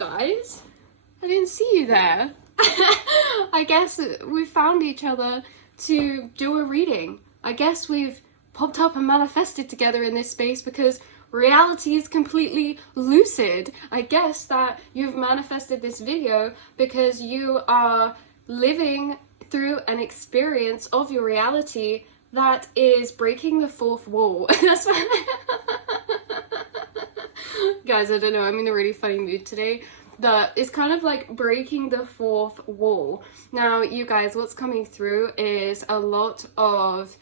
guys. I didn't see you there. I guess we found each other to do a reading. I guess we've popped up and manifested together in this space because reality is completely lucid. I guess that you've manifested this video because you are living through an experience of your reality that is breaking the fourth wall. That's what guys, I don't know, I'm in a really funny mood today. That is kind of like breaking the fourth wall. Now, you guys, what's coming through is a lot of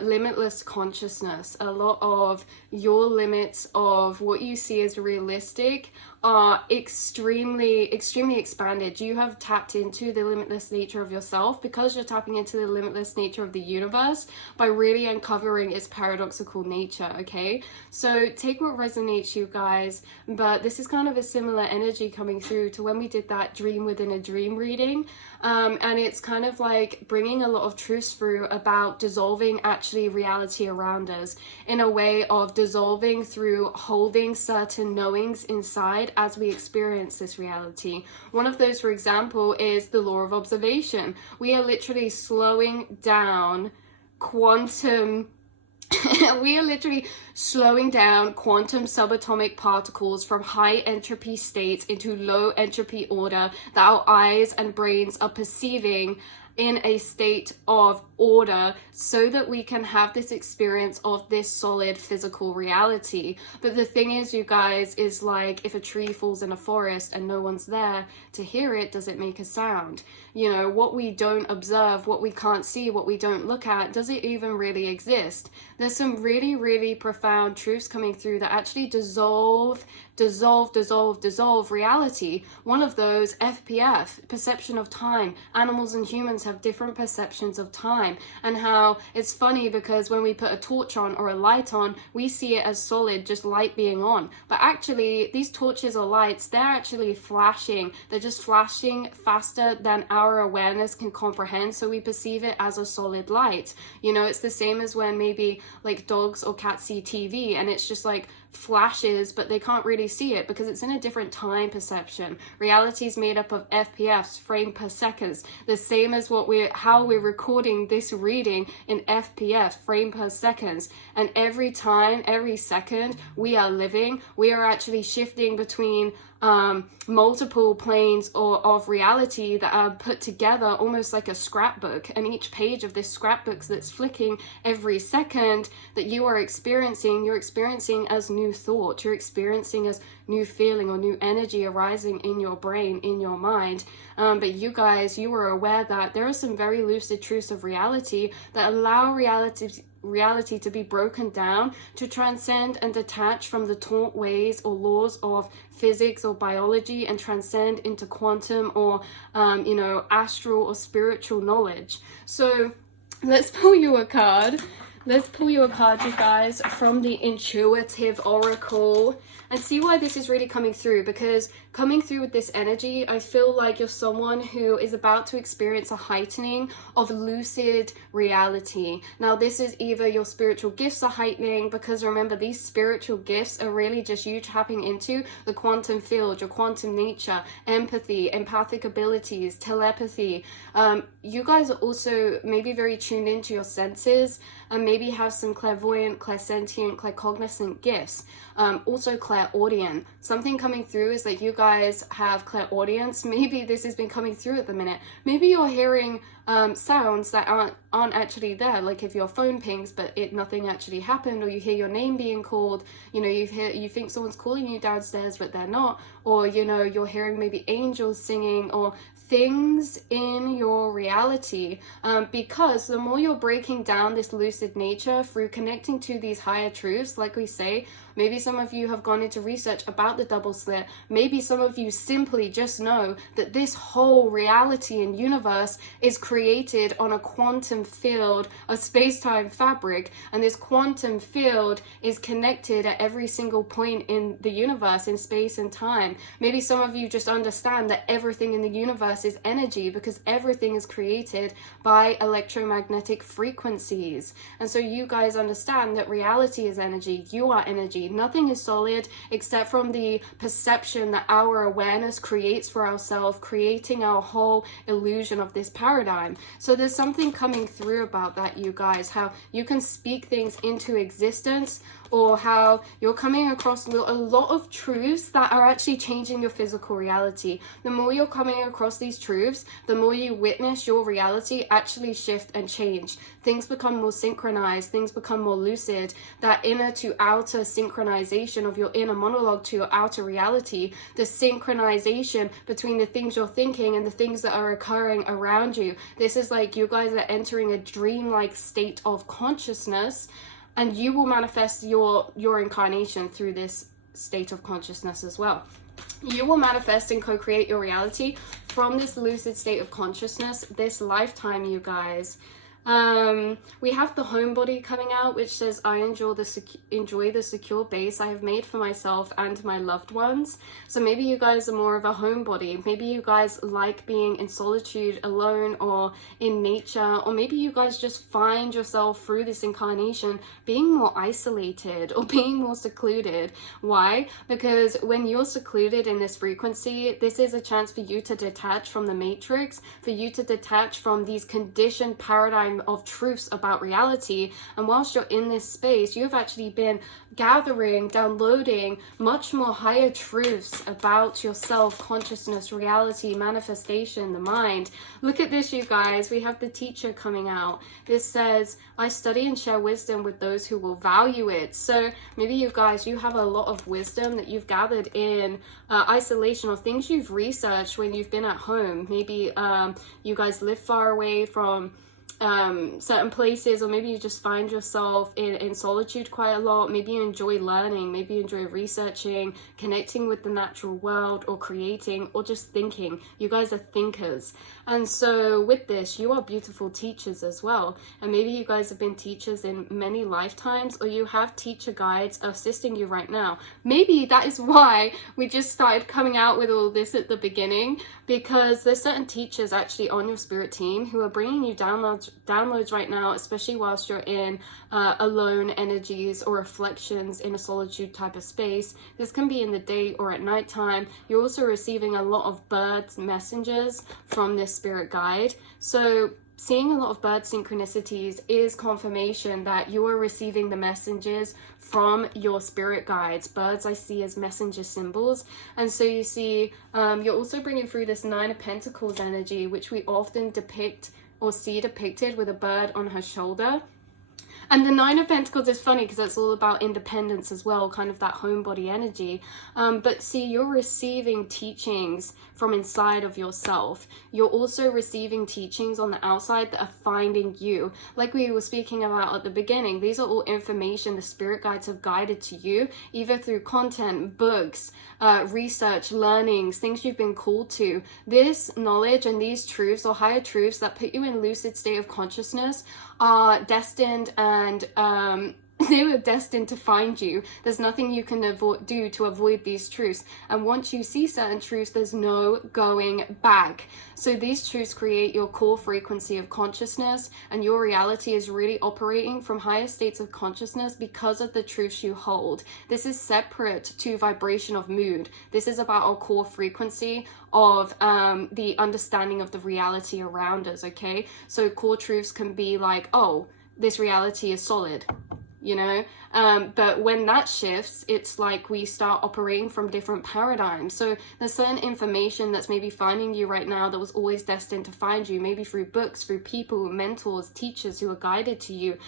limitless consciousness. A lot of your limits of what you see as realistic are extremely expanded. You have tapped into the limitless nature of yourself because you're tapping into the limitless nature of the universe by really uncovering its paradoxical nature. Okay, so take what resonates, you guys, but this is kind of a similar energy coming through to when we did that dream within a dream reading, and it's kind of like bringing a lot of truths through about dissolving actually reality around us, in a way of dissolving through holding certain knowings inside as we experience this reality. One of those, for example, is the law of observation. We are literally slowing down quantum we are literally slowing down quantum subatomic particles from high entropy states into low entropy order that our eyes and brains are perceiving in a state of order, so that we can have this experience of this solid physical reality. But the thing is, you guys, is like if a tree falls in a forest and no one's there to hear it, does it make a sound? You know, what we don't observe, what we can't see, what we don't look at, does it even really exist? There's some really profound truths coming through that actually dissolve reality. One of those, FPF, perception of time. Animals and humans have different perceptions of time, and how it's funny because when we put a torch on or a light on, we see it as solid, just light being on. But actually, these torches or lights, they're actually flashing. They're just flashing faster than our awareness can comprehend, so we perceive it as a solid light. You know, it's the same as when maybe like dogs or cats see TV and it's just like flashes, but they can't really see it because it's in a different time perception. Reality is made up of FPFs, frame per seconds, the same as how we're recording this reading in FPF, frame per seconds. And every time, every second we are living, we are actually shifting between multiple planes of reality that are put together almost like a scrapbook, and each page of this scrapbook that's flicking every second that you are experiencing, you're experiencing as new thought, you're experiencing as new feeling or new energy arising in your brain, in your mind. But you guys, you are aware that there are some very lucid truths of reality that allow reality to be broken down, to transcend and detach from the taught ways or laws of physics or biology, and transcend into quantum or astral or spiritual knowledge. So let's pull you a card. Let's pull you a card, you guys, from the Intuitive Oracle, and see why this is really coming through. Because coming through with this energy, I feel like you're someone who is about to experience a heightening of lucid reality. Now, this is either your spiritual gifts are heightening, because remember, these spiritual gifts are really just you tapping into the quantum field, your quantum nature, empathy, empathic abilities, telepathy. You guys are also maybe very tuned into your senses, and maybe have some clairvoyant, clairsentient, claircognizant gifts. Also clairaudient. Something coming through is that you guys have clairaudience. Maybe this has been coming through at the minute. Maybe you're hearing sounds that aren't actually there, like if your phone pings but nothing actually happened, or you hear your name being called, you think someone's calling you downstairs but they're not, or you're hearing maybe angels singing, or things in your reality, because the more you're breaking down this lucid nature through connecting to these higher truths, like we say, maybe some of you have gone into research about the double slit, maybe some of you simply just know that this whole reality and universe is created on a quantum field, a space-time fabric, and this quantum field is connected at every single point in the universe, in space and time. Maybe some of you just understand that everything in the universe universe is energy, because everything is created by electromagnetic frequencies. And so you guys understand that reality is energy. You are energy. Nothing is solid except from the perception that our awareness creates for ourselves, creating our whole illusion of this paradigm. So there's something coming through about that, you guys, how you can speak things into existence, or how you're coming across a lot of truths that are actually changing your physical reality. The more you're coming across these truths, the more you witness your reality actually shift and change. Things become more synchronized, things become more lucid. That inner to outer synchronization of your inner monologue to your outer reality, the synchronization between the things you're thinking and the things that are occurring around you. This is like you guys are entering a dreamlike state of consciousness, and you will manifest your incarnation through this state of consciousness as well. You will manifest and co-create your reality from this lucid state of consciousness this lifetime, you guys. We have the homebody coming out, which says, I enjoy the secure base I have made for myself and my loved ones. So maybe you guys are more of a homebody. Maybe you guys like being in solitude, alone, or in nature, or maybe you guys just find yourself through this incarnation being more isolated or being more secluded. Why? Because when you're secluded in this frequency, this is a chance for you to detach from the matrix, for you to detach from these conditioned paradigms of truths about reality. And whilst you're in this space, you've actually been gathering, downloading much more higher truths about yourself, consciousness, reality, manifestation, the mind. Look at this, you guys. We have the teacher coming out. This says, I study and share wisdom with those who will value it. So maybe you guys, you have a lot of wisdom that you've gathered in isolation, or things you've researched when you've been at home. Maybe you guys live far away from certain places, or maybe you just find yourself in solitude quite a lot. Maybe you enjoy learning, maybe you enjoy researching, connecting with the natural world, or creating, or just thinking. You guys are thinkers. And so with this, you are beautiful teachers as well. And maybe you guys have been teachers in many lifetimes, or you have teacher guides assisting you right now. Maybe that is why we just started coming out with all this at the beginning, because there's certain teachers actually on your spirit team who are bringing you downloads right now, especially whilst you're in alone energies or reflections in a solitude type of space. This can be in the day or at nighttime. You're also receiving a lot of birds messages from this spirit guide. So seeing a lot of bird synchronicities is confirmation that you are receiving the messages from your spirit guides. Birds I see as messenger symbols. And so you see, you're also bringing through this Nine of Pentacles energy, which we often depict or see depicted with a bird on her shoulder. And the Nine of Pentacles is funny because it's all about independence as well, kind of that homebody energy. But see, you're receiving teachings from inside of yourself. You're also receiving teachings on the outside that are finding you. Like we were speaking about at the beginning, these are all information the spirit guides have guided to you, either through content, books, research, learnings, things you've been called to. This knowledge and these truths, or higher truths that put you in lucid state of consciousness, are destined, and they were destined to find you. There's nothing you can do to avoid these truths. And once you see certain truths, there's no going back. So these truths create your core frequency of consciousness, and your reality is really operating from higher states of consciousness because of the truths you hold. This is separate to vibration of mood. This is about our core frequency of the understanding of the reality around us, okay? So core truths can be like, oh, this reality is solid, you know, but when that shifts, it's like we start operating from different paradigms. So there's certain information that's maybe finding you right now that was always destined to find you, maybe through books, through people, mentors, teachers who are guided to you,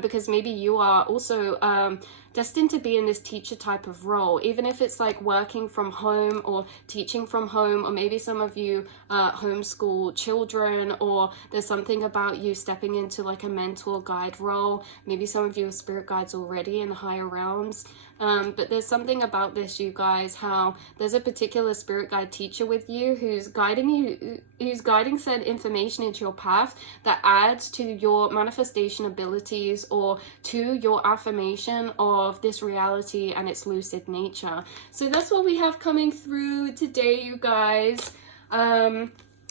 because maybe you are also destined to be in this teacher type of role, even if it's like working from home or teaching from home, or maybe some of you homeschool children, or there's something about you stepping into like a mentor guide role. Maybe some of you are spirit guides already in the higher realms. But there's something about this, you guys, how there's a particular spirit guide teacher with you who's guiding said information into your path that adds to your manifestation abilities, or to your affirmation of this reality and its lucid nature. So that's what we have coming through today, you guys.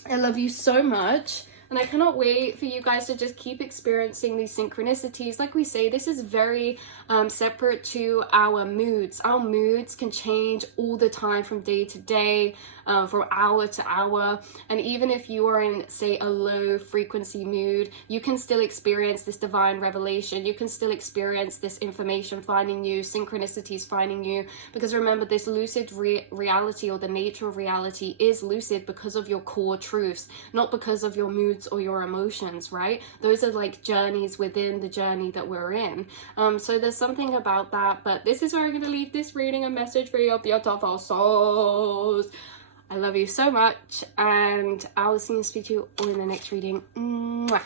I love you so much. And I cannot wait for you guys to just keep experiencing these synchronicities. Like we say, this is very separate to our moods. Our moods can change all the time from day to day, from hour to hour. And even if you are in, say, a low frequency mood, you can still experience this divine revelation. You can still experience this information finding you, synchronicities finding you. Because remember, this lucid reality, or the nature of reality, is lucid because of your core truths, not because of your moods or your emotions, right? Those are like journeys within the journey that we're in. So there's something about that. But this is where I'm going to leave this reading, a message for your beautiful souls. I love you so much, and I will see you and speak to you all in the next reading. Mwah.